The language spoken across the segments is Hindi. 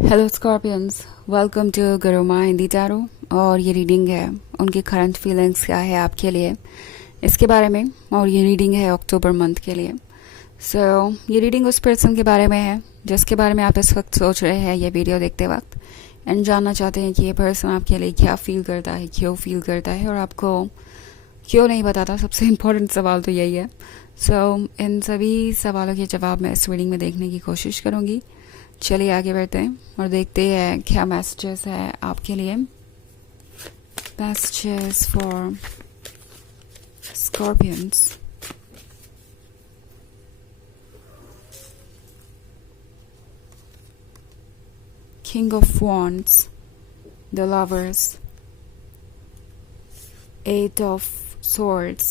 Hello Scorpions, welcome to Guruma Hindi tarot. और ये रीडिंग है उनकी करंट फीलिंग्स क्या है आपके लिए इसके बारे में। और ये रीडिंग है अक्टूबर मंथ के लिए। ये रीडिंग उस पर्सन के बारे में है जिसके बारे में आप इस वक्त सोच रहे हैं ये वीडियो देखते वक्त, एंड जानना चाहते हैं कि ये पर्सन आपके लिए क्या फील करता है, क्यों फील करता है और आपको क्यों नहीं बताता। सबसे इम्पोर्टेंट सवाल तो यही है। इन सभी सवालों के जवाब मैं इस रीडिंग में देखने की कोशिश करूँगी। चलिए आगे बढ़ते हैं और देखते हैं क्या मैसेजेस है आपके लिए। Messages for scorpions. King of wands, the lovers, eight of swords,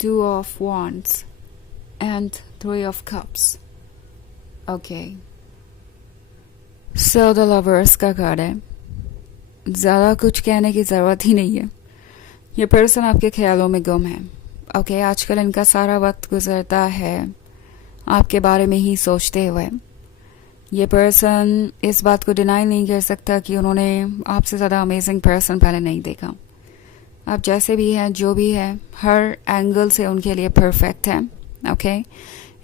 two of wands and three of cups. Okay. So the lovers का कार्ड है। ज़्यादा कुछ कहने की ज़रूरत ही नहीं है। ये पर्सन आपके ख्यालों में गुम है। ओके, आजकल इनका सारा वक्त गुजरता है आपके बारे में ही सोचते हुए। ये पर्सन इस बात को डिनाई नहीं कर सकता कि उन्होंने आपसे ज़्यादा अमेजिंग पर्सन पहले नहीं देखा। आप जैसे भी हैं, जो भी है, हर एंगल से उनके लिए परफेक्ट है। Okay,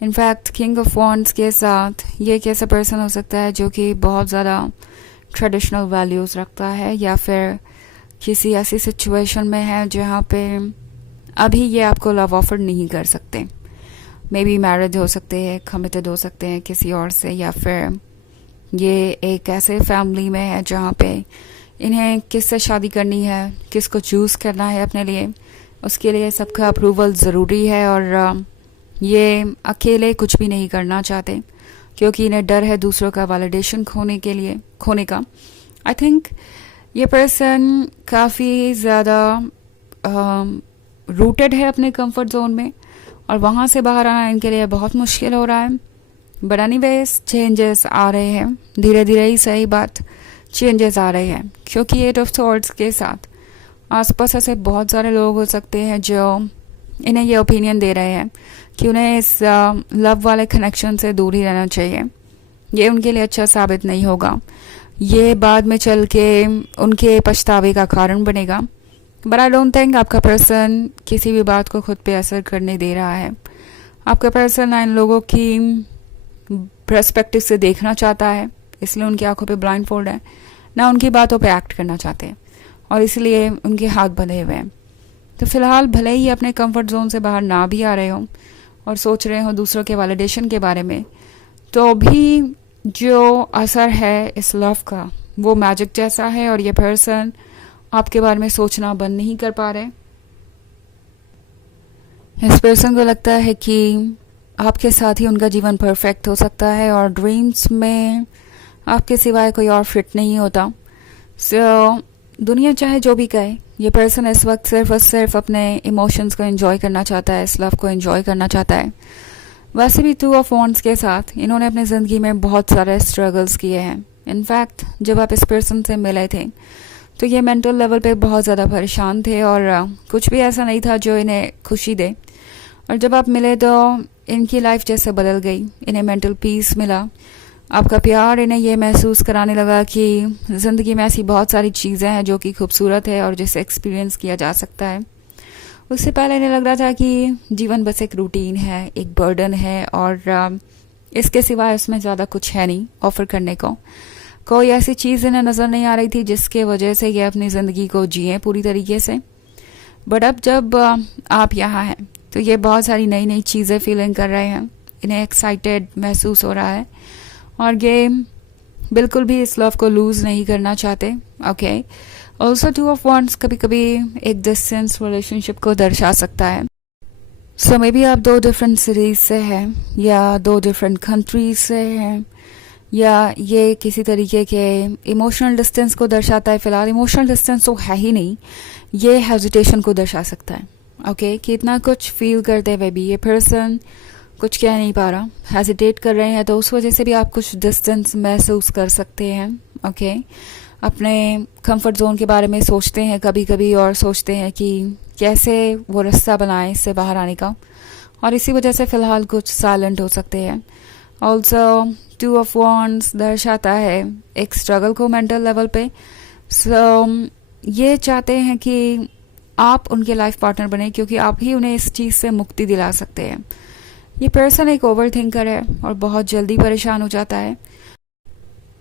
in fact king of wands के साथ ये एक ऐसा पर्सन हो सकता है जो कि बहुत ज़्यादा ट्रेडिशनल वैल्यूज़ रखता है, या फिर किसी ऐसी सिचुएशन में है जहाँ पे अभी ये आपको लव ऑफर नहीं कर सकते। मे बी मैरिड हो सकते हैं, कमिटेड हो सकते हैं किसी और से, या फिर ये एक ऐसे फैमिली में है जहाँ पे इन्हें किससे शादी करनी है, किसको चूज़ करना है अपने लिए, उसके लिए सबका अप्रूवल ज़रूरी है। और ये अकेले कुछ भी नहीं करना चाहते क्योंकि इन्हें डर है दूसरों का वैलिडेशन खोने का। आई थिंक ये पर्सन काफ़ी ज़्यादा रूटेड है अपने कंफर्ट जोन में, और वहाँ से बाहर आना इनके लिए बहुत मुश्किल हो रहा है। बट एनीवेज चेंजेस आ रहे हैं, धीरे धीरे ही सही बात, चेंजेस आ रहे हैं। क्योंकि एट ऑफ सॉर्ड्स के साथ आसपास ऐसे बहुत सारे लोग हो सकते हैं जो इन्हें ये ओपिनियन दे रहे हैं कि उन्हें इस लव वाले कनेक्शन से दूर ही रहना चाहिए। ये उनके लिए अच्छा साबित नहीं होगा, ये बाद में चल के उनके पछतावे का कारण बनेगा। बट आई डोंट थिंक आपका पर्सन किसी भी बात को खुद पे असर करने दे रहा है। आपका पर्सन ना इन लोगों की पर्सपेक्टिव से देखना चाहता है, इसलिए उनकी आंखों पे ब्लाइंड फोल्ड है, ना उनकी बातों पे एक्ट करना चाहते हैं, और इसलिए उनके हाथ बंधे हुए हैं। तो फिलहाल भले ही अपने कंफर्ट जोन से बाहर ना भी आ रहे हो और सोच रहे हो दूसरों के वैलिडेशन के बारे में, तो भी जो असर है इस लव का वो मैजिक जैसा है, और ये पर्सन आपके बारे में सोचना बंद नहीं कर पा रहे। इस पर्सन को लगता है कि आपके साथ ही उनका जीवन परफेक्ट हो सकता है, और ड्रीम्स में आपके सिवाय कोई और फिट नहीं होता। दुनिया चाहे जो भी कहे, ये पर्सन इस वक्त सिर्फ और सिर्फ अपने इमोशंस को एंजॉय करना चाहता है, इस लव को एंजॉय करना चाहता है। वैसे भी टू ऑफ वॉन्ड्स के साथ इन्होंने अपनी ज़िंदगी में बहुत सारे स्ट्रगल्स किए हैं। इनफैक्ट जब आप इस पर्सन से मिले थे तो ये मेंटल लेवल पे बहुत ज़्यादा परेशान थे, और कुछ भी ऐसा नहीं था जो इन्हें खुशी दे। और जब आप मिले तो इनकी लाइफ जैसे बदल गई, इन्हें मेंटल पीस मिला। आपका प्यार इन्हें ये महसूस कराने लगा कि ज़िंदगी में ऐसी बहुत सारी चीज़ें हैं जो कि खूबसूरत है और जिसे एक्सपीरियंस किया जा सकता है। उससे पहले इन्हें लग रहा था कि जीवन बस एक रूटीन है, एक बर्डन है, और इसके सिवाय उसमें ज़्यादा कुछ है नहीं ऑफ़र करने को। कोई ऐसी चीज़ इन्हें नज़र नहीं आ रही थी जिसके वजह से ये अपनी ज़िंदगी को जिए पूरी तरीके से। बट अब जब आप यहाँ हैं तो ये बहुत सारी नई नई चीज़ें फीलिंग कर रहे हैं, इन्हें एक्साइटेड महसूस हो रहा है, और ये बिल्कुल भी इस लव को लूज़ नहीं करना चाहते। Okay, also two of wands कभी कभी एक डिस्टेंस रिलेशनशिप को दर्शा सकता है। सो मे बी आप दो डिफरेंट सिटीज से हैं, या दो डिफरेंट कंट्रीज से हैं, या ये किसी तरीके के इमोशनल डिस्टेंस को दर्शाता है। फिलहाल इमोशनल डिस्टेंस तो है ही नहीं, ये हेजिटेशन को दर्शा सकता है। ओके, कि इतना कुछ फील करते हुए भी ये पर्सन कुछ कह नहीं पा रहा, हेजिटेट कर रहे हैं, तो उस वजह से भी आप कुछ डिस्टेंस महसूस कर सकते हैं। ओके, अपने कंफर्ट जोन के बारे में सोचते हैं कभी कभी, और सोचते हैं कि कैसे वो रास्ता बनाएं इससे बाहर आने का, और इसी वजह से फ़िलहाल कुछ साइलेंट हो सकते हैं। ऑल्सो 2 ऑफ वॉन्ड्स दर्शाता है एक स्ट्रगल को मेंटल लेवल पे। सो ये चाहते हैं कि आप उनके लाइफ पार्टनर बने, क्योंकि आप ही उन्हें इस चीज़ से मुक्ति दिला सकते हैं। ये पर्सन एक ओवर थिंकर है और बहुत जल्दी परेशान हो जाता है,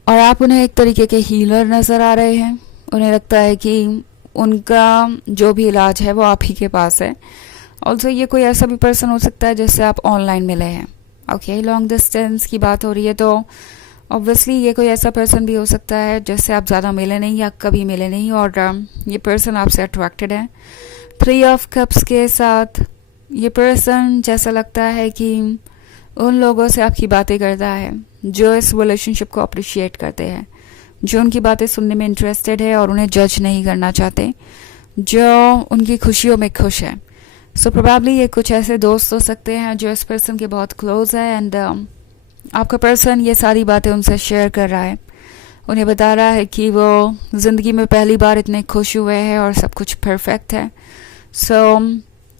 और आप उन्हें एक तरीके के हीलर नज़र आ रहे हैं। उन्हें लगता है कि उनका जो भी इलाज है वो आप ही के पास है। ऑल्सो ये कोई ऐसा भी पर्सन हो सकता है जिससे आप ऑनलाइन मिले हैं। ओके, लॉन्ग डिस्टेंस की बात हो रही है, तो ऑब्वियसली ये कोई ऐसा पर्सन भी हो सकता है जिससे आप ज़्यादा मिले नहीं या कभी मिले नहीं, और ये पर्सन आपसे अट्रैक्टेड है। 3 ऑफ कप्स के साथ ये पर्सन जैसा लगता है कि उन लोगों से आपकी बातें करता है जो इस रिलेशनशिप को अप्रिशिएट करते हैं, जो उनकी बातें सुनने में इंटरेस्टेड है और उन्हें जज नहीं करना चाहते, जो उनकी खुशियों में खुश है। सो प्रोबेबली ये कुछ ऐसे दोस्त हो सकते हैं जो इस पर्सन के बहुत क्लोज है, एंड आपका पर्सन ये सारी बातें उनसे शेयर कर रहा है। उन्हें बता रहा है कि वो ज़िंदगी में पहली बार इतने खुश हुए हैं और सब कुछ परफेक्ट है। सो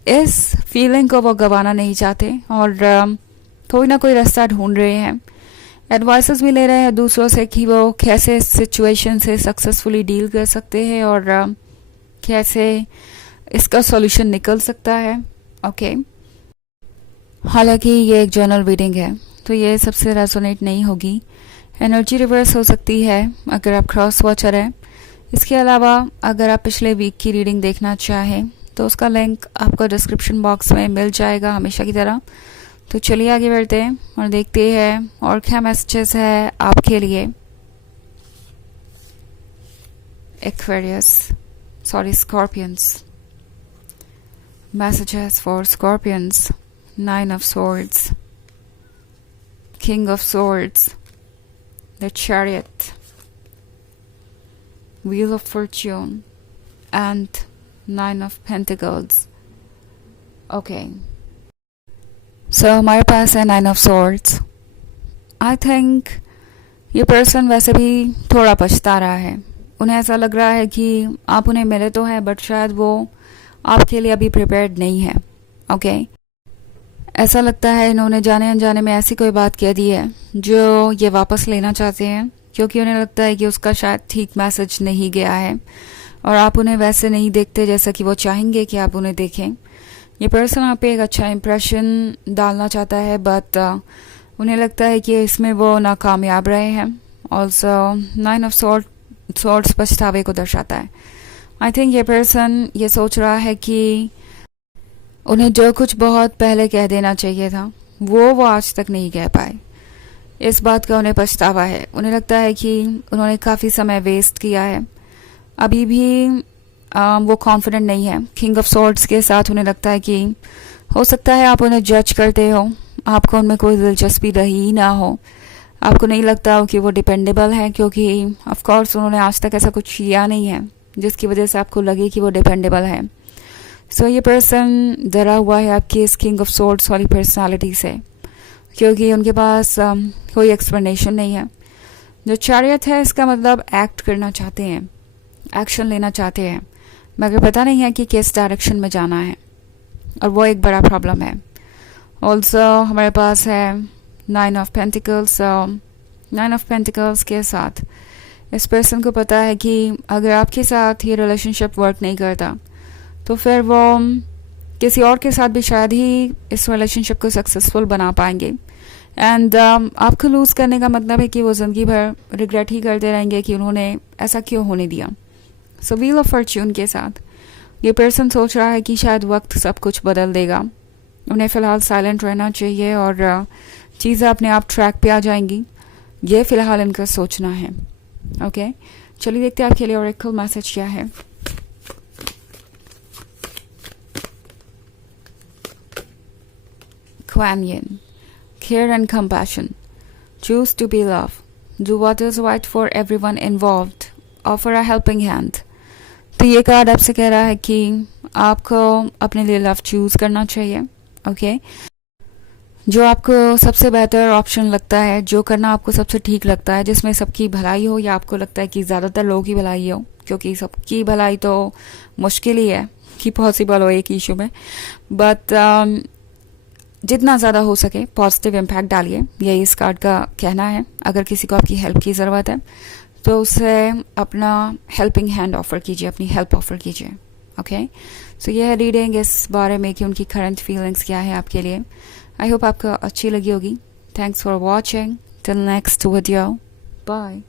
इस फीलिंग को वो गंवाना नहीं चाहते, और कोई ना कोई रास्ता ढूंढ रहे हैं। एडवाइसेस भी ले रहे हैं दूसरों से कि वो कैसे इस सिचुएशन से सक्सेसफुली डील कर सकते हैं और कैसे इसका सॉल्यूशन निकल सकता है। ओके, हालांकि ये एक जर्नल रीडिंग है तो ये सबसे रेजोनेट नहीं होगी। एनर्जी रिवर्स हो सकती है अगर आप क्रॉस वॉचर हैं। इसके अलावा अगर आप पिछले वीक की रीडिंग देखना चाहें तो उसका लिंक आपको डिस्क्रिप्शन बॉक्स में मिल जाएगा हमेशा की तरह। तो चलिए आगे बढ़ते हैं और देखते हैं और क्या मैसेजेस है आपके लिए। Aquarius, sorry, scorpions. Messages for Scorpions. 9 of Swords, King of Swords, the Chariot, Wheel of Fortune, and 9 of Pentacles. Okay. So हमारे पास है 9 of Swords. I think ये पर्सन वैसे भी थोड़ा पछता रहा है। उन्हें ऐसा लग रहा है कि आप उन्हें मिले तो हैं बट शायद वो आपके लिए अभी प्रिपेयर्ड नहीं है। ओके, ऐसा लगता है इन्होंने जाने अनजाने में ऐसी कोई बात कह दी है जो ये वापस लेना चाहते हैं, क्योंकि उन्हें लगता है कि उसका शायद ठीक मैसेज नहीं गया है और आप उन्हें वैसे नहीं देखते जैसा कि वो चाहेंगे कि आप उन्हें देखें। ये पर्सन आप पे एक अच्छा इंप्रेशन डालना चाहता है बट उन्हें लगता है कि इसमें वो नाकामयाब रहे हैं। ऑल्सो 9 ऑफ सॉर्ड्स पछतावे को दर्शाता है। आई थिंक ये पर्सन ये सोच रहा है कि उन्हें जो कुछ बहुत पहले कह देना चाहिए था वो आज तक नहीं कह पाए। इस बात का उन्हें पछतावा है। उन्हें लगता है कि उन्होंने काफ़ी समय वेस्ट किया है। अभी भी वो कॉन्फिडेंट नहीं है। किंग ऑफ सॉर्ड्स के साथ उन्हें लगता है कि हो सकता है आप उन्हें जज करते हो, आपको उनमें कोई दिलचस्पी रही ना हो, आपको नहीं लगता हो कि वो डिपेंडेबल है, क्योंकि ऑफ कोर्स उन्होंने आज तक ऐसा कुछ किया नहीं है जिसकी वजह से आपको लगे कि वो डिपेंडेबल है। सो ये पर्सन डरा हुआ है आपकी इस किंग ऑफ सॉर्ड्स वाली पर्सनालिटी से, क्योंकि उनके पास कोई एक्सप्लेनेशन नहीं है। जो चैरियट है इसका मतलब एक्ट करना चाहते हैं, एक्शन लेना चाहते हैं, मगर पता नहीं है कि किस डायरेक्शन में जाना है, और वो एक बड़ा प्रॉब्लम है। ऑल्सो हमारे पास है 9 ऑफ पेंटिकल्स। 9 ऑफ पेंटिकल्स के साथ इस पर्सन को पता है कि अगर आपके साथ ये रिलेशनशिप वर्क नहीं करता तो फिर वो किसी और के साथ भी शायद ही इस रिलेशनशिप को सक्सेसफुल बना पाएंगे। एंड आपको लूज़ करने का मतलब है कि वो ज़िंदगी भर रिग्रेट ही करते रहेंगे कि उन्होंने ऐसा क्यों होने दिया। सो व्हील ऑफ फॉर्च्यून के साथ ये पर्सन सोच रहा है कि शायद वक्त सब कुछ बदल देगा। उन्हें फ़िलहाल साइलेंट रहना चाहिए और चीज़ें अपने आप ट्रैक पे आ जाएंगी। ये फ़िलहाल इनका सोचना है। ओके, चलिए देखते हैं आपके लिए ऑरेकल मैसेज क्या है। Kuan Yin, care and compassion, choose to be love, do what is right for everyone involved, offer a helping hand। तो ये कार्ड आपसे कह रहा है कि आपको अपने लिए लव चूज करना चाहिए। ओके, जो आपको सबसे बेहतर ऑप्शन लगता है, जो करना आपको सबसे ठीक लगता है, जिसमें सबकी भलाई हो, या आपको लगता है कि ज़्यादातर लोगों की भलाई हो, क्योंकि सबकी भलाई तो मुश्किल ही है कि पॉसिबल हो एक इशू में। बट जितना ज़्यादा हो सके पॉजिटिव इम्पैक्ट डालिए, यही इस कार्ड का कहना है। अगर किसी को आपकी हेल्प की ज़रूरत है तो उसे अपना हेल्पिंग हैंड ऑफर कीजिए, अपनी हेल्प ऑफर कीजिए। ओके, सो यह है रीडिंग इस बारे में कि उनकी करंट फीलिंग्स क्या है आपके लिए। आई होप आपको अच्छी लगी होगी। Thanks for watching, till next video, bye.